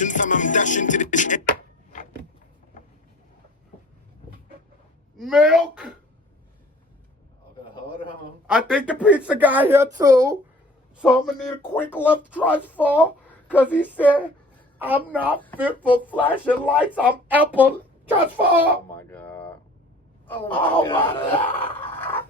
mention, fam, I'm dashing to this. Milk. Hold on. I think the pizza guy here too. So I'm gonna need a quick left transfer, cause he said I'm not fit for flashing lights. I'm Apple transfer. Oh my god. Oh my god.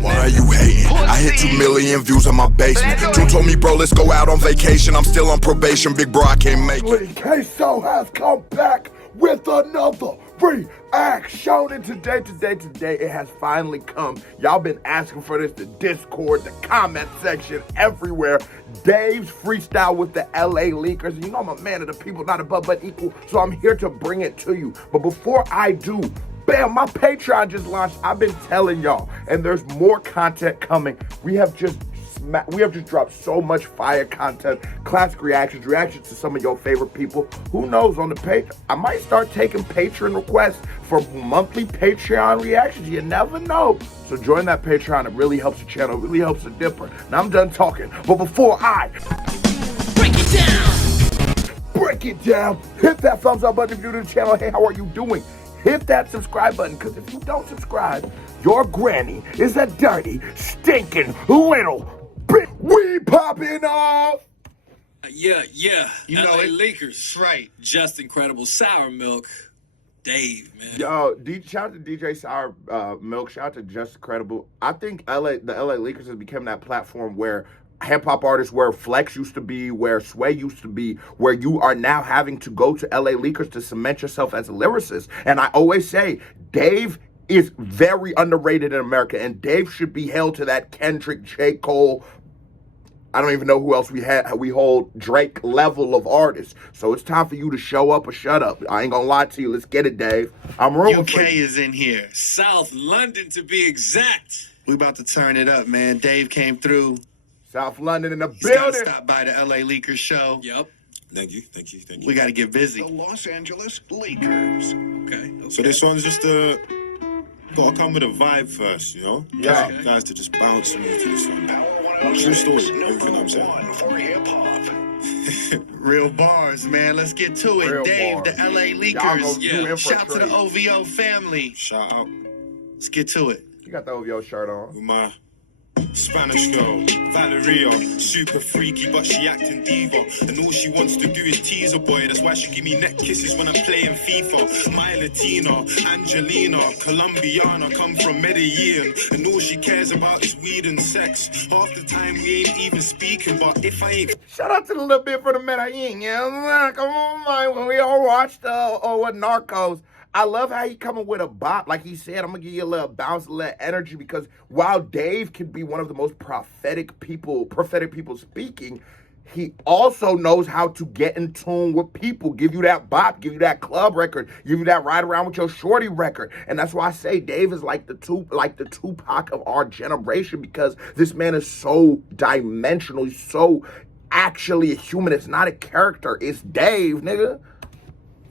Why are you hating? I hit 2 million views on my basement. June told me, bro, let's go out on vacation. I'm still on probation, big bro, I can't make it. Queso has come back with another reaction. And today, it has finally come. Y'all been asking for this, the Discord, the comment section, everywhere. Dave's freestyle with the LA Leakers. You know I'm a man of the people, not above but equal, so I'm here to bring it to you. But before I do, bam, my Patreon just launched. I've been telling y'all, and there's more content coming. We have just dropped so much fire content, classic reactions to some of your favorite people. Who knows, on the page, I might start taking patron requests for monthly Patreon reactions. You never know. So join that Patreon. It really helps the channel. It really helps the Dipper. Now I'm done talking. But before I break it down, hit that thumbs up button if you're new to the channel. Hey, how are you doing? Hit that subscribe button, because if you don't subscribe, your granny is a dirty, stinking little bitch. We popping off. Yeah. You know LA it. Lakers. Right. Just incredible. Sour Milk. Dave, man. Yo, shout out to DJ Sour Milk. Shout out to Just Incredible. I think the LA Lakers has become that platform where hip-hop artists, where Flex used to be, where Sway used to be, where you are now having to go to LA Leakers to cement yourself as a lyricist. And I always say, Dave is very underrated in America, and Dave should be held to that Kendrick, J. Cole, I don't even know who else we hold Drake level of artists. So it's time for you to show up or shut up. I ain't gonna lie to you. Let's get it, Dave. I'm rooting for UK you. is in here. South London, to be exact. We about to turn it up, man. Dave came through. South London in the He's got to building. stop by the LA Leakers show. Yep. Thank you. We got to get busy. The Los Angeles Lakers. Okay. So this one's just gotta come with a vibe first, you know? Yeah. Guys to just bounce me to this one. Power True 106, story, everything number I'm saying. one for hip-hop. Real bars, man. Let's get to it. Real Dave, bars. the LA Y'all Leakers. go do Shout to the infiltrate. OVO family. Shout out Let's get to it. You got the OVO shirt on. with my Spanish girl, Valeria, super freaky, but she acting diva. And all she wants to do is tease a boy. That's why she give me neck kisses when I'm playing FIFA. My Latina, Angelina, Colombiana, come from Medellin. And all she cares about is weed and sex. Half the time we ain't even speaking, but if I ain't Shout out to the little bit for the Medellin. You know, come on, man. When we all watched what Narcos, I love how he coming with a bop. Like he said, I'm gonna give you a little bounce, a little energy, because while Dave can be one of the most prophetic people speaking, he also knows how to get in tune with people, give you that bop, give you that club record, give you that ride around with your shorty record. And that's why I say Dave is like the Tupac of our generation, because this man is so dimensional. He's so actually a human. It's not a character. It's Dave, nigga.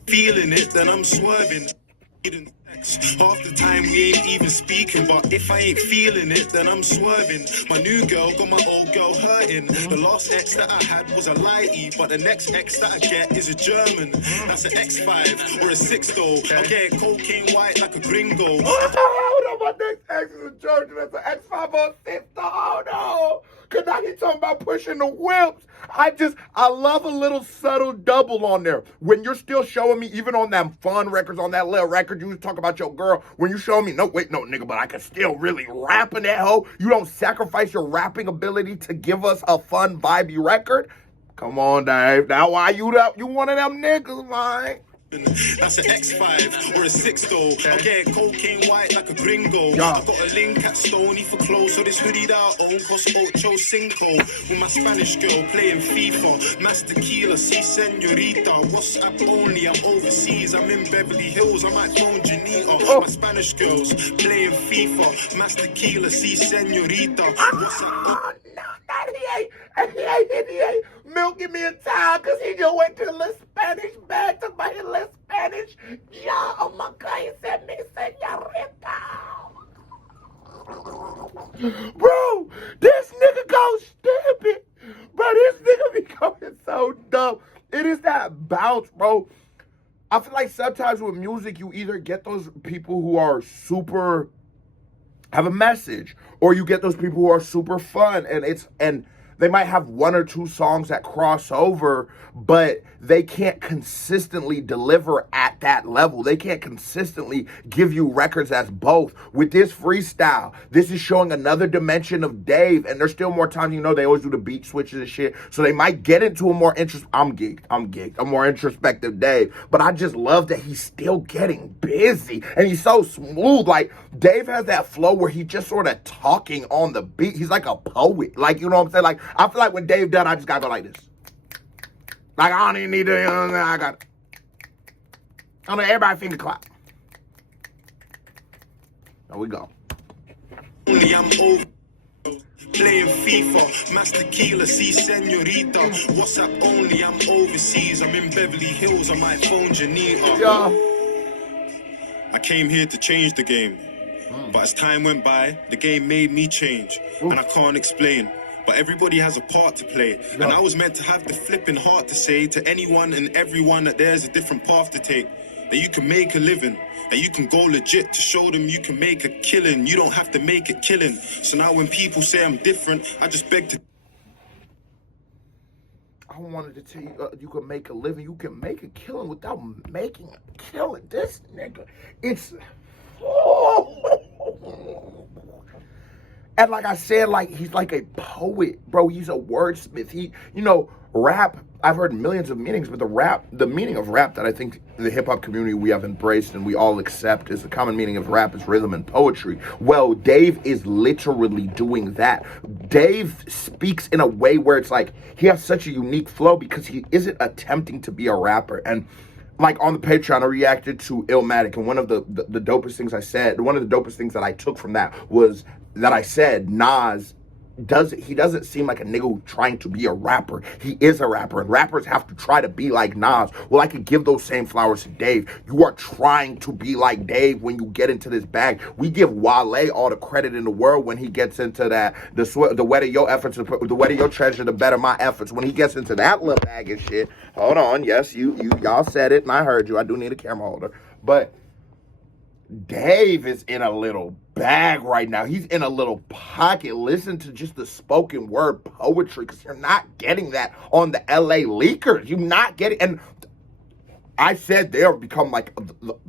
feeling it, then I'm swerving. Half the time we ain't even speaking, but if I ain't feeling it, then I'm swerving. My new girl got my old girl hurting. The last ex that I had was a lighty, but the next ex that I get is a German. That's an X5 or a 6 though. I'm getting cocaine white like a gringo. Hold on, my next ex is a Georgia. That's an X5 or 6. Oh no. Cause now he's talking about pushing the whips. I love a little subtle double on there. When you're still showing me, even on them fun records, on that little record, you talk about your girl, when you show me, no, nigga, but I can still really rap in that hoe. You don't sacrifice your rapping ability to give us a fun, vibey record. Come on, Dave. Now why you one of them niggas, man? That's an X5 or a 6 though. I'm getting cocaine white like a gringo. Yeah. I got a link at Stony for clothes, so this hoodie that I own costs Ocho Cinco. With my Spanish girl playing FIFA, Mas Tequila, si senorita. WhatsApp only, I'm overseas, I'm in Beverly Hills, I'm at Don Janita. My Spanish girls playing FIFA, Mas Tequila, si senorita. WhatsApp He ain't milking me a towel because he just went to the little Spanish bag, took my little Spanish. Yeah, oh my God, he said, me, señorita. Bro, this nigga goes stupid. Bro, this nigga becoming so dumb. It is that bounce, bro. I feel like sometimes with music, you either get those people who are super, have a message, or you get those people who are super fun, and they might have one or two songs that cross over, but they can't consistently deliver at that level. They can't consistently give you records that's both. With this freestyle, this is showing another dimension of Dave, and there's still more times, they always do the beat switches and shit, so they might get into a more I'm more introspective Dave, but I just love that he's still getting busy, and he's so smooth. Like, Dave has that flow where he's just sort of talking on the beat. He's like a poet. Like, you know what I'm saying? Like, I feel like when Dave done, I just gotta go like this. Like, I don't even need to, I got, everybody finger clap. There we go. Only I'm over. Playing FIFA, Master Keeler, see Senorita. WhatsApp only, I'm overseas. I'm in Beverly Hills on my phone, Janita. Yeah. I came here to change the game. But as time went by, the game made me change. And I can't explain. But everybody has a part to play. And I was meant to have the flipping heart to say to anyone and everyone that there's a different path to take. That you can make a living. That you can go legit to show them you can make a killing. You don't have to make a killing. So now when people say I'm different, I just beg to... I wanted to tell you, you can make a living. You can make a killing without making a killing. This nigga, it's... And like I said, like, he's like a poet, bro. He's a wordsmith. Rap, I've heard millions of meanings, but the meaning of rap that I think the hip-hop community we have embraced and we all accept is the common meaning of rap is rhythm and poetry. Well, Dave is literally doing that. Dave speaks in a way where it's like, he has such a unique flow because he isn't attempting to be a rapper. And like on the Patreon, I reacted to Illmatic, and one of the dopest things I said, one of the dopest things that I took from that was that I said, Nas doesn't seem like a nigga who's trying to be a rapper. He is a rapper, and rappers have to try to be like Nas. Well, I could give those same flowers to Dave. You are trying to be like Dave when you get into this bag. We give Wale all the credit in the world when he gets into that, the wetter your efforts, the wetter your treasure, the better my efforts. When he gets into that little bag of shit, hold on, yes, y'all said it, and I heard you. I do need a camera holder, but Dave is in a little bag right now. He's in a little pocket. Listen to just the spoken word poetry, because you're not getting that on the LA Leakers. You're not getting, and I said they'll become like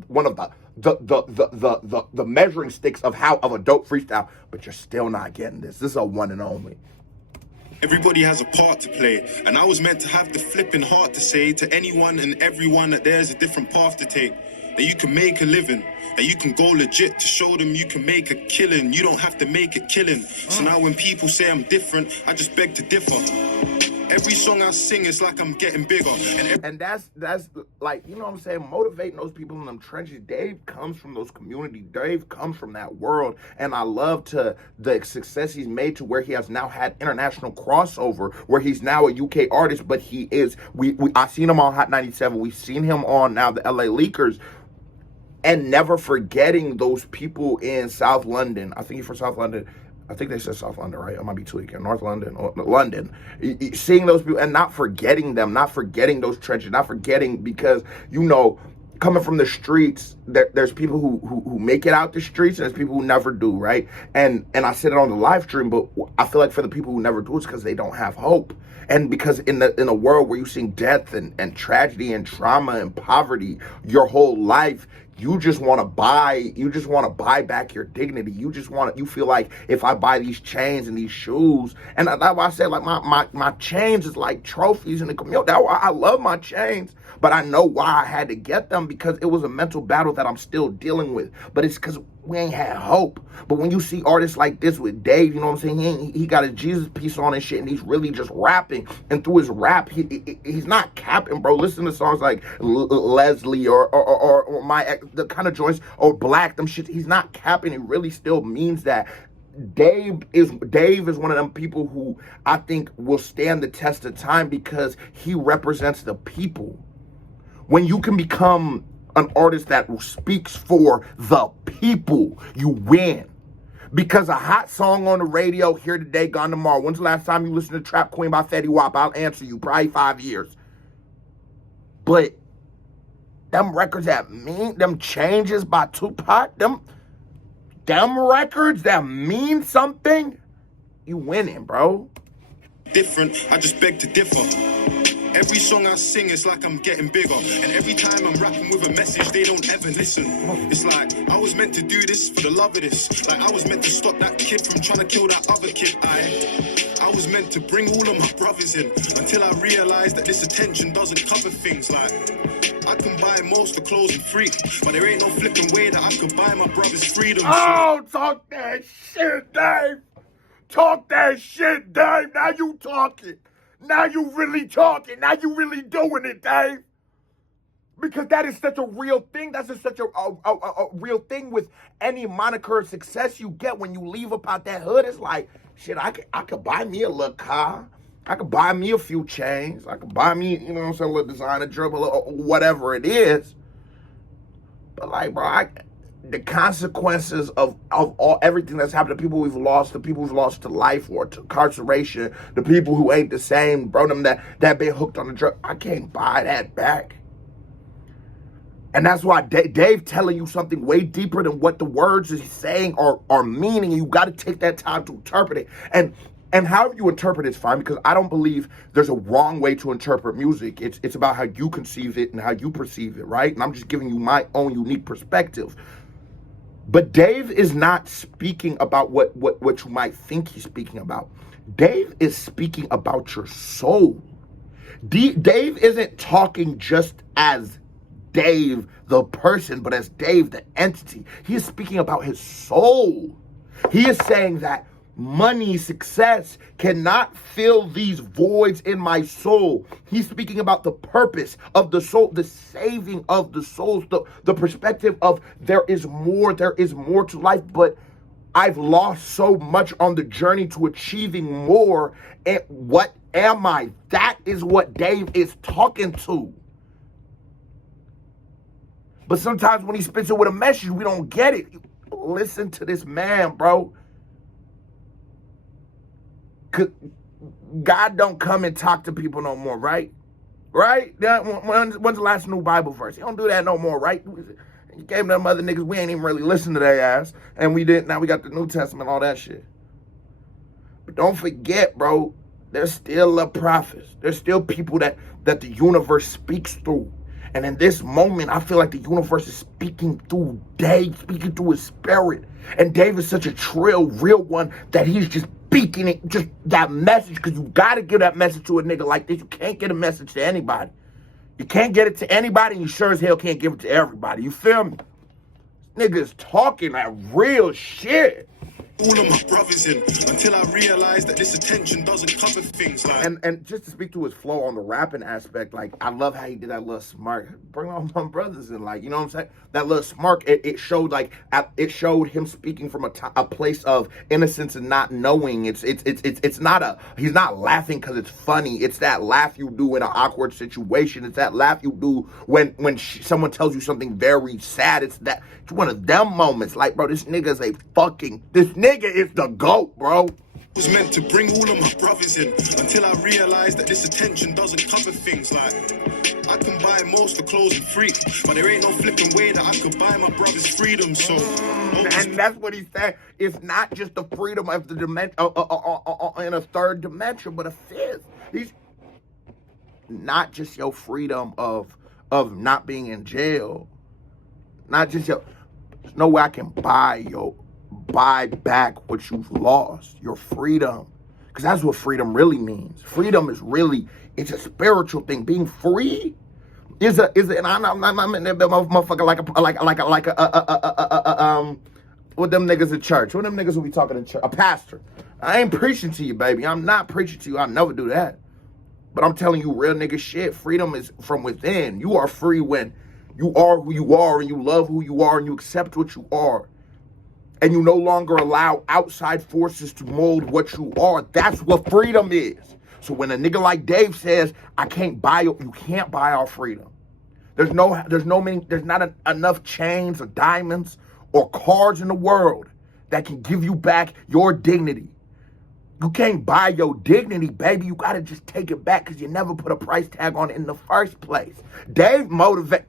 one of the measuring sticks of a dope freestyle, but you're still not getting this. This is a one and only. Everybody has a part to play, and I was meant to have the flipping heart to say to anyone and everyone that there's a different path to take. That you can make a living, that you can go legit to show them you can make a killing. You don't have to make it killing. So now when people say I'm different, I just beg to differ. Every song I sing is like I'm getting bigger. And that's like, you know what I'm saying, motivating those people in them trenches. Dave comes from those communities. Dave comes from that world. And I love the success he's made to where he has now had international crossover, where he's now a UK artist, but he is, I seen him on Hot 97. We've seen him on now the LA Leakers. And never forgetting those people in South London. I think he's from South London. I think they said South London, right? I might be tweaking. North London or London. Seeing those people and not forgetting them, not forgetting those trenches, not forgetting, because, coming from the streets, there's people who make it out the streets, and there's people who never do, right? And I said it on the live stream, but I feel like for the people who never do, it's because they don't have hope. And because in a world where you're seeing death and tragedy and trauma and poverty your whole life, you just want to buy back your dignity. You feel like, if I buy these chains and these shoes, and that's why I said, like, my chains is like trophies in the community. I love my chains, but I know why I had to get them, because it was a mental battle that I'm still dealing with. But it's because we ain't had hope. But when you see artists like this with Dave, you know what I'm saying? He got a Jesus piece on and shit, and he's really just rapping. And through his rap, he's not capping, bro. Listen to songs like Leslie or the kind of joints, or Black, them shit. He's not capping. It really still means that. Dave is one of them people who I think will stand the test of time, because he represents the people. When you can become an artist that speaks for the people, you win. Because a hot song on the radio, here today, gone tomorrow. When's the last time you listened to Trap Queen by Fetty Wap? I'll answer you, probably 5 years. But them records that mean, them changes by Tupac, them records that mean something, you winning, bro. Different, I just beg to differ. Every song I sing, it's like I'm getting bigger. And every time I'm rapping with a message, they don't ever listen. It's like, I was meant to do this for the love of this. Like I was meant to stop that kid from trying to kill that other kid. I was meant to bring all of my brothers in. Until I realized that this attention doesn't cover things. Like, I can buy most of clothes and free, but there ain't no flipping way that I could buy my brother's freedom. Oh, talk that shit, Dave. Talk that shit, Dave. Now you talking. Now you really talking. Now you really doing it, Dave. Because that is such a real thing. That's just such a real thing with any moniker of success you get when you leave up out that hood. It's like, shit, I could buy me a little car. I could buy me a few chains. I could buy me, you know what I'm saying, a little designer dribble or whatever it is. But like, bro, the consequences of everything that's happened to people we've lost, the people who've lost to life or to incarceration, the people who ain't the same, bro, them that been hooked on the drug, I can't buy that back. And that's why Dave telling you something way deeper than what the words he's saying are meaning. You got to take that time to interpret it. And however you interpret it's fine, because I don't believe there's a wrong way to interpret music. It's about how you conceive it and how you perceive it, right? And I'm just giving you my own unique perspective. But Dave is not speaking about what you might think he's speaking about. Dave is speaking about your soul. Dave isn't talking just as Dave the person, but as Dave the entity. He is speaking about his soul. He is saying that money, success cannot fill these voids in my soul. He's speaking about the purpose of the soul, the saving of the souls, the perspective of there is more to life, but I've lost so much on the journey to achieving more. And what am I? That is what Dave is talking to. But sometimes when he spits it with a message, we don't get it. Listen to this man, bro. God don't come and talk to people no more, right? Right? When's the last new Bible verse? He don't do that no more, right? He gave them other niggas, we ain't even really listen to their ass. And we didn't, now we got the New Testament, all that shit. But don't forget, bro, there's still a prophets. There's still people that the universe speaks through. And in this moment, I feel like the universe is speaking through Dave, speaking through his spirit. And Dave is such a real one that he's just speaking it, just that message, because you got to give that message to a nigga like this. You can't get a message to anybody. You can't get it to anybody, and you sure as hell can't give it to everybody. You feel me? Niggas talking that real shit. All of my brothers in until I realized that this attention doesn't cover things like. And just to speak to his flow on the rapping aspect, like I love how he did that little smirk. Bring all my brothers in, like, you know what I'm saying? That little smirk, it showed it showed him speaking from a place of innocence and not knowing. It's not he's not laughing because it's funny. It's that laugh you do in an awkward situation. It's that laugh you do when someone tells you something very sad. It's one of them moments. Like, bro, this nigga is the GOAT, bro. Was meant to bring all of my brothers in until I realized that this attention doesn't cover things like I can buy most of clothes and free, but there ain't no flipping way that I could buy my brother's freedom. So, and that's what he said. It's not just the freedom of the dimension in a third dimension, but a fifth. He's not just your freedom of not being in jail, not just your. There's no way I can buy back what you've lost, your freedom. Because that's what freedom really means. Freedom is really, it's a spiritual thing. Being free is and I'm in that motherfucker like what them niggas at church? What them niggas will be talking in church? A pastor. I ain't preaching to you, baby. I'm not preaching to you. I'll never do that. But I'm telling you real nigga shit. Freedom is from within. You are free when you are who you are and you love who you are and you accept what you are. And you no longer allow outside forces to mold what you are. That's what freedom is. So when a nigga like Dave says, I can't buy you can't buy our freedom. There's not enough chains or diamonds or cards in the world that can give you back your dignity. You can't buy your dignity, baby. You gotta just take it back because you never put a price tag on it in the first place. Dave motivate.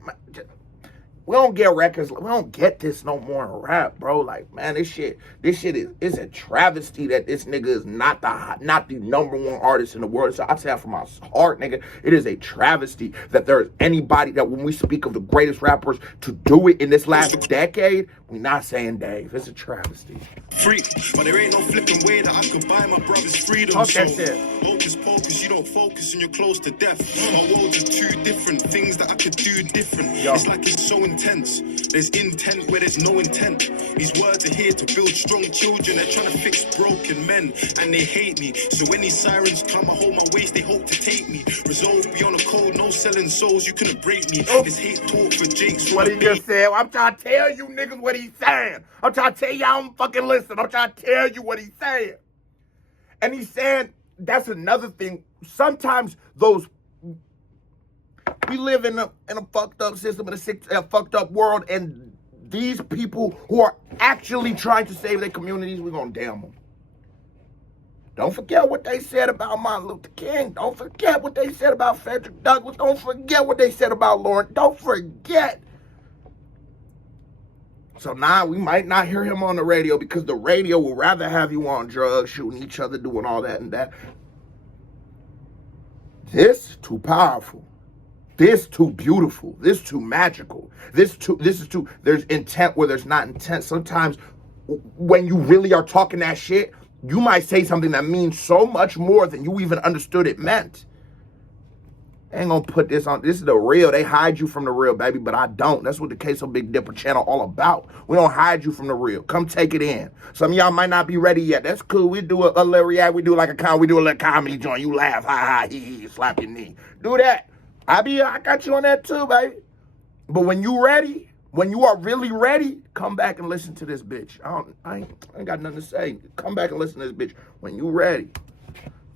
We don't get records. We don't get this no more in rap, bro. Like, man, this shit is a travesty that this nigga is not the #1 artist in the world. So I say that from my heart, nigga. It is a travesty that there's anybody that when we speak of the greatest rappers to do it in this last decade, we're not saying Dave. It's a travesty. Free, but there ain't no flipping way that I could buy my brother's freedom. Talk So that shit. hocus pocus, you don't focus and you're close to death. Our worlds are two different things that I could do different. Yo. It's like it's so intense. There's intent where there's no intent. These words are here to build strong children. They're trying to fix broken men and they hate me. So when these sirens come, I hold my waist, they hope to take me. Resolve beyond a cold, no selling souls, you couldn't break me. Oh. This hate talk for Jake's What he just said. I'm trying to tell you niggas what he's saying. I'm trying to tell y'all don't fucking listen. I'm trying to tell you what he's saying. And he's saying, that's another thing. Sometimes we live in a fucked up system, in a fucked up world, and these people who are actually trying to save their communities, we're gonna damn them. Don't forget what they said about Martin Luther King. Don't forget what they said about Frederick Douglass. Don't forget what they said about Lawrence. Don't forget. So now we might not hear him on the radio because the radio will rather have you on drugs, shooting each other, doing all that and that. This too powerful. This too beautiful. This too magical. This is too, there's intent where there's not intent. Sometimes when you really are talking that shit, you might say something that means so much more than you even understood it meant. I ain't gonna put this on. This is the real. They hide you from the real, baby, but I don't. That's what the Queso Big Dipper channel all about. We don't hide you from the real. Come take it in. Some of y'all might not be ready yet. That's cool. We do a little react. We do like we do a little comedy joint. You laugh, ha ha, hee hee, slap your knee. Do that. I got you on that too, baby. But when you ready, when you are really ready, come back and listen to this bitch. I ain't got nothing to say. Come back and listen to this bitch when you ready.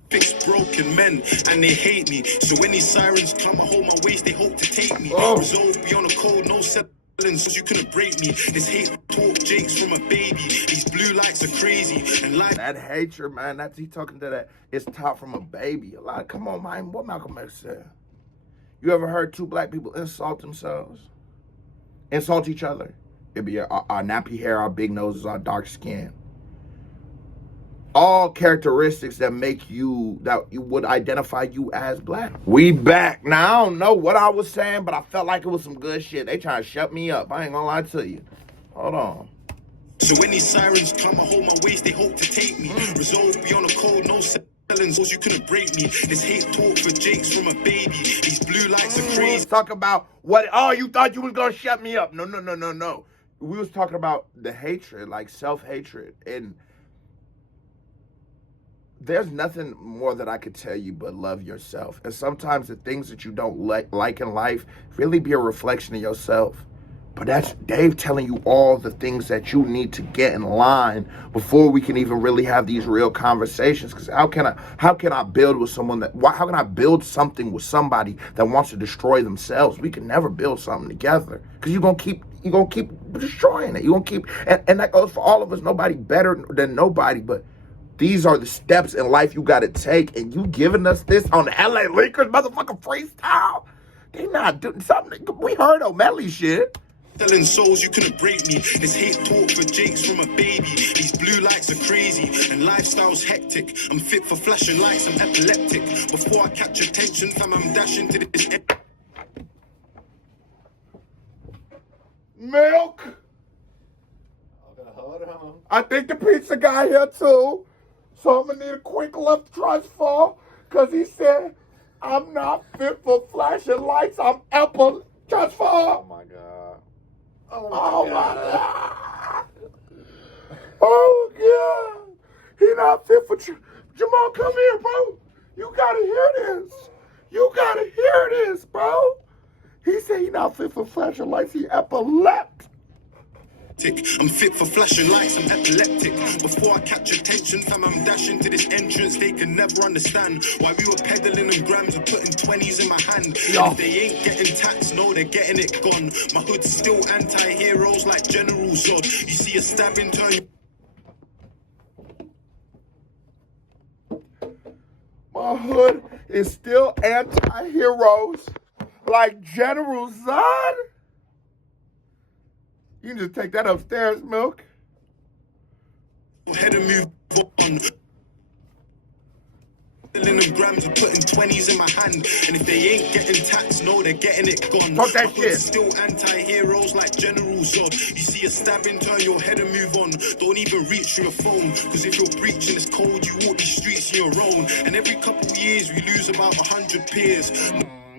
Fix broken men and they hate me. So when these sirens come, I hold my waist, they hope to take me. Oh. Resolve beyond a cold, no selling souls, you couldn't break me. This hate talk Jake's from a baby. These blue lights are crazy and life. That hatred, man, that's he talking to that. It's taught from a baby. A lot. Come on, man. What Malcolm X said. You ever heard two black people insult themselves? Insult each other? It'd be our nappy hair, our big noses, our dark skin. All characteristics that make you, that you would identify you as black. We back. Now, I don't know what I was saying, but I felt like it was some good shit. They trying to shut me up. I ain't gonna lie to you. Hold on. So when these sirens come, I hold my waist, they hope to take me. Resolve beyond a cold, no selling souls, you couldn't break me. This hate talk for Jake's from a baby. These blue lights are crazy. Let's talk about what, oh, you thought you was gonna shut me up. No. We was talking about the hatred, like self-hatred. And there's nothing more that I could tell you but love yourself. And sometimes the things that you don't like in life really be a reflection of yourself. But that's Dave telling you all the things that you need to get in line before we can even really have these real conversations. Because how can I build with someone how can I build something with somebody that wants to destroy themselves? We can never build something together because you're gonna keep destroying it. You're gonna keep, and that goes for all of us. Nobody better than nobody, but these are the steps in life you gotta take, and you giving us this on the LA Lakers motherfucking freestyle. They not doing something. We heard O'Malley shit. Selling souls, you couldn't break me. This hate talk for Jake's from a baby. These blue lights are crazy and lifestyle's hectic. I'm fit for flashing lights, I'm epileptic. Before I catch attention, fam, I'm dashing to this. Milk. Hold on. I think the pizza guy here too. So I'm gonna need a quick left transfer because he said I'm not fit for flashing lights. I'm Apple transfer. Oh my God. Oh my God. Oh God. He not fit for Jamal, come here, bro. You gotta hear this. You gotta hear this, bro. He said he not fit for flashing lights. He epileptic. I'm fit for flashing lights, I'm epileptic. Before I catch attention, fam, I'm dashing to this entrance. They can never understand why we were peddling them grams and putting 20s in my hand. And if they ain't getting taxed, no, they're getting it gone. My hood's still anti-heroes like General Zod. You see a stabbing turn. My hood is still anti-heroes like General Zod. You can just take that upstairs, Milk. Head and move on. In them grams of putting 20s in my hand, and if they ain't getting taxed, no, they're getting it gone. Fuck that My shit. hood's still anti-heroes like General Zod. You see a stabbing, turn your head and move on. Don't even reach for your phone, cause if you're breaching it's cold, you walk these streets on your own. And every couple years we lose about 100 peers.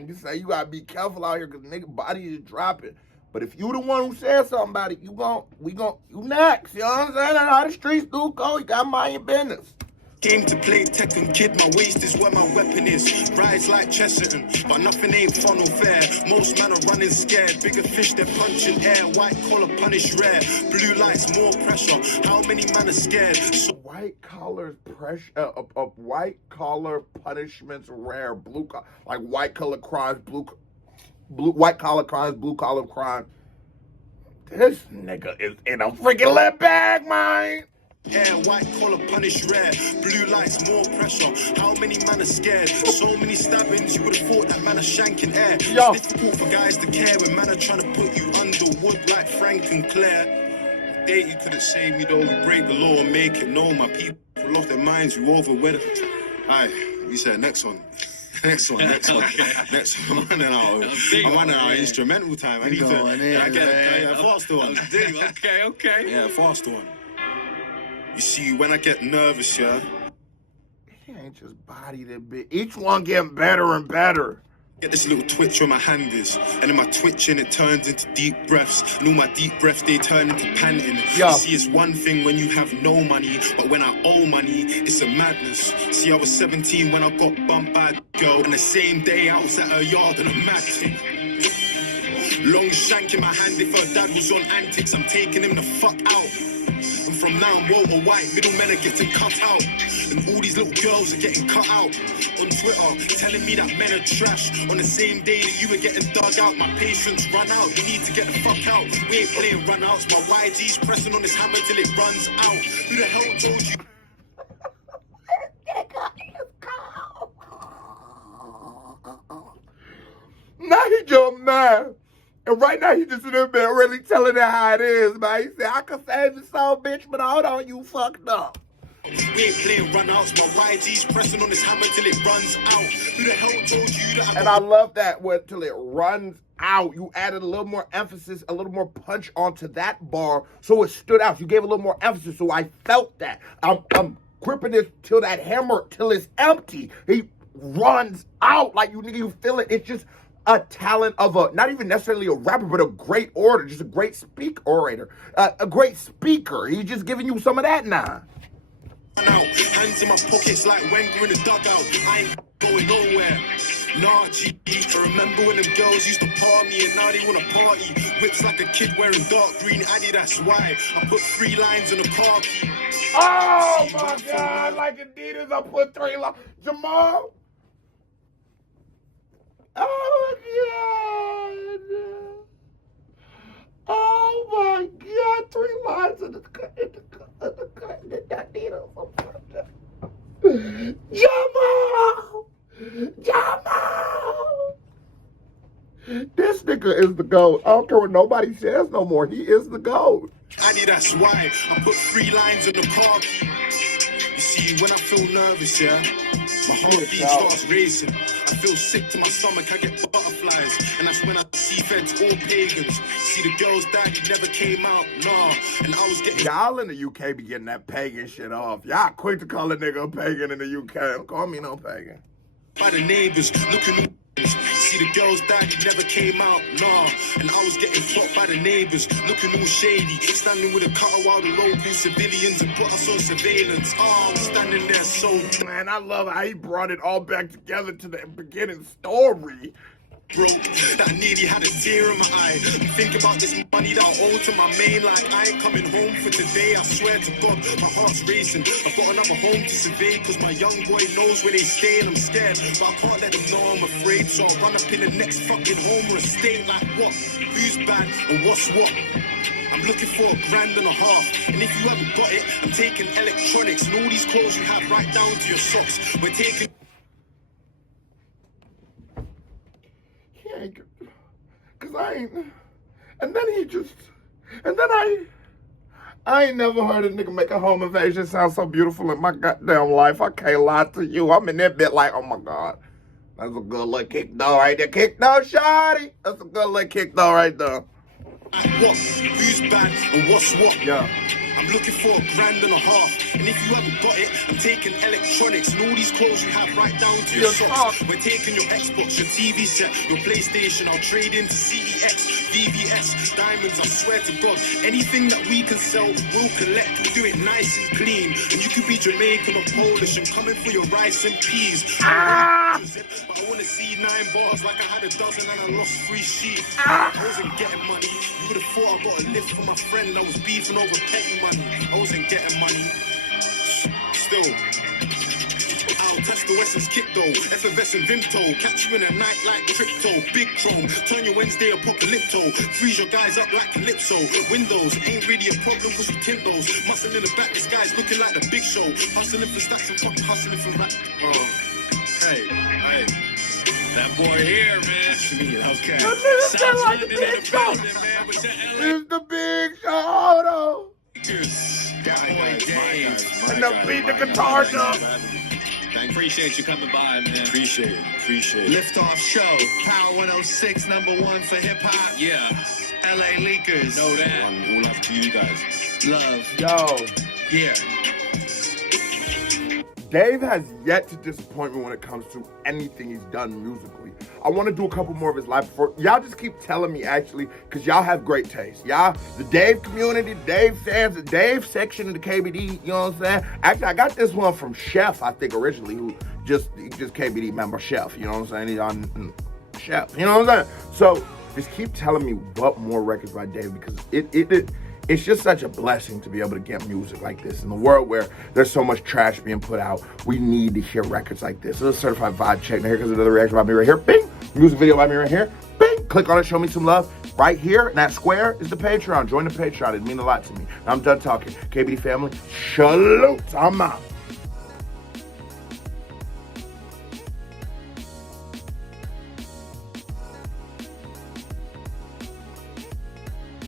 You say you gotta be careful out here because nigga body is dropping. But if you the one who said something about it, you next. You know what I'm saying? That's how the streets do go. You gotta mind your business. Came to play Tekken Kid, my waist is where my weapon is. Rise like Chesterton, but nothing ain't fun or fair. Most men are running scared, bigger fish they're punching air. White collar punish rare, blue lights more pressure. How many men are scared? So White collar pressure, white collar punishments rare. Blue collar, like white collar crimes, white collar crimes, blue collar crime. This nigga is in a freaking lit bag, man. air, white collar punish rare, blue lights more pressure. How many men are scared? So many stabbings, you would have thought that man are shanking air. Yo. It's difficult for guys to care when man are trying to put you under wood like Frank and Claire. The day you couldn't save me though, we break the law and make it known. My people lost their minds, we over with it. Aye, we said next one. Next one. Next one. I'm running out instrumental time. I need to get a faster one. Okay. Yeah, faster one. You see, when I get nervous, yeah. He ain't just bodied it, bitch. Each one getting better and better. Get this little twitch where my hand is, and in my twitching it turns into deep breaths, and all my deep breaths they turn into panting. Yo. You see, it's one thing when you have no money, but when I owe money, it's a madness. See, I was 17 when I got bumped by a girl, and the same day I was at her yard and a mad thing. Long shank in my hand, if her dad was on antics, I'm taking him the fuck out. And from now on, Walter White, middlemen are getting cut out. And all these little girls are getting cut out. On Twitter, telling me that men are trash. On the same day that you were getting dug out, my patience run out. You need to get the fuck out. We ain't playing run outs. My YG's pressing on this hammer till it runs out. Who the hell told you? Now he just mad. And right now he just in there really telling it how it is, man. He said, I can save your soul, bitch, but hold on, you fucked up. We ain't playing run outs. My YG's pressing on this hammer till it runs out. Who the hell told you that? And I love that word till it runs out. You added a little more emphasis, a little more punch onto that bar, so it stood out. You gave a little more emphasis, so I felt that. I'm gripping this till that hammer till it's empty. He runs out like you feel it. It's just a talent of not even necessarily a rapper, but a great orator, just a great orator, a great speaker. He's just giving you some of that now. Out. Hands in my pockets like when we're in a dugout. I ain't going nowhere. Nah, G. I remember when them girls used to party and now they wanna party. Whips like a kid wearing dark green Addy, that's why I put 3 lines on a car key. Oh my God, like Adidas, I put 3 lines. Jamal. Oh my God. Oh my God, 3 lines in the cut. Jamal! This nigga is the GOAT. I don't care what nobody says no more. He is the GOAT. Addy, that's why I put 3 lines on the car key. You see, when I feel nervous, yeah, my heartbeat starts racing. I feel sick to my stomach, I get butterflies. And that's when I see feds, all pagans. See the girls daddy never came out, nah. And I was getting... Y'all in the UK be getting that pagan shit off. Y'all quick to call a nigga a pagan in the UK. Don't call me no pagan. By the neighbors, looking... See the girls daddy never came out, nah. And I was getting clocked by the neighbors, looking all shady. Standing with a cutter while the local civilians and put us on surveillance. Oh, I'm standing there so... Man, I love how he brought it all back together to the beginning story. Broke, that I nearly had a tear in my eye. Think about this money that I owe to my main, like I ain't coming home for today. I swear to God, my heart's racing. I've got another home to survey, cause my young boy knows where they stay and I'm scared. But I can't let them know I'm afraid, so I'll run up in the next fucking home or estate. Like what? Who's bad and what's what? I'm looking for $1.5 grand, and if you haven't got it, I'm taking electronics and all these clothes you have right down to your socks. We're taking... insane. And then I ain't never heard a nigga make a home invasion sound so beautiful in my goddamn life. I can't lie to you. I'm in that bit like, oh my God. That's a good little kick though right there. Kick though, shawty. That's a good little kick though right there. What? Who's bad and what's what? Yeah. I'm looking for $1.50, and if you haven't got it, I'm taking electronics and all these clothes you have right down to your socks. We're taking your Xbox, your TV set, your PlayStation. I'll trade into CEX, VVS, diamonds. I swear to God, anything that we can sell, we'll collect. We'll do it nice and clean. And you could be Jamaican or Polish. I'm coming for your rice and peas. But I want to see 9 bars like I had a dozen and I lost 3 sheep. I wasn't getting money. You would have thought I got a lift for my friend. I was beefing over petty money. I wasn't getting money. Still, I'll test the Wesson's kit though. Effervescent Vimto. Catch you in a night like crypto. Big chrome. Turn your Wednesday apocalypto. Freeze your guys up like Calypso. Windows ain't really a problem cause we tint those. Muscle in the back, this guy's looking like the Big Show. Hustling for stacks and fucking hustling for rap. Oh, hey. That boy here, man. Okay. South like the London in Big the Show. building, man. With the LA It's the Big Show though. And the beat the guitar up. Appreciate you coming by, man. Appreciate it. Liftoff Show, Power 106, #1 for hip hop. Yeah, LA Leakers. know that. All up to you guys. Love. Yo. Yeah. Dave has yet to disappoint me when it comes to anything he's done musically. I want to do a couple more of his live before. Y'all just keep telling me, actually, because y'all have great taste. Y'all, the Dave community, the Dave fans, the Dave section of the KBD, you know what I'm saying? Actually, I got this one from Chef, I think, originally, who just KBD member Chef, you know what I'm saying? He's on Chef, you know what I'm saying? So just keep telling me what more records by Dave, because it's just such a blessing to be able to get music like this. In the world where there's so much trash being put out, we need to hear records like this. It's a certified vibe check. Now here comes another reaction by me right here. Bing! Music video by me right here. Bing! Click on it, show me some love. Right here, in that square, is the Patreon. Join the Patreon. It means a lot to me. Now I'm done talking. KBD family, salute. I'm out.